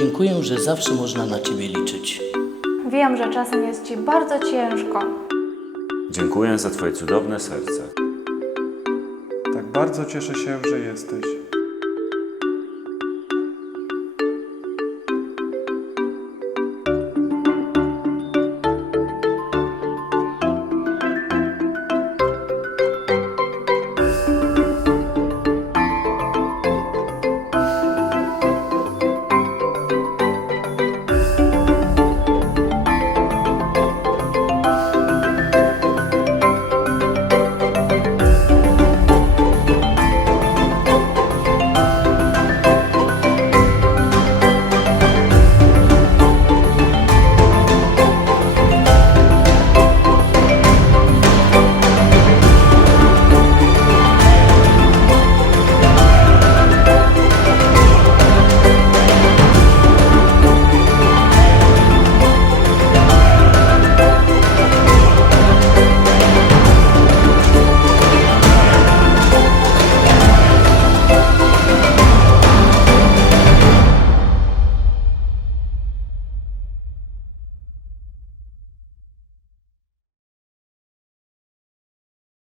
Dziękuję, że zawsze można na Ciebie liczyć. Wiem, że czasem jest Ci bardzo ciężko. Dziękuję za Twoje cudowne serce. Tak bardzo cieszę się, że jesteś.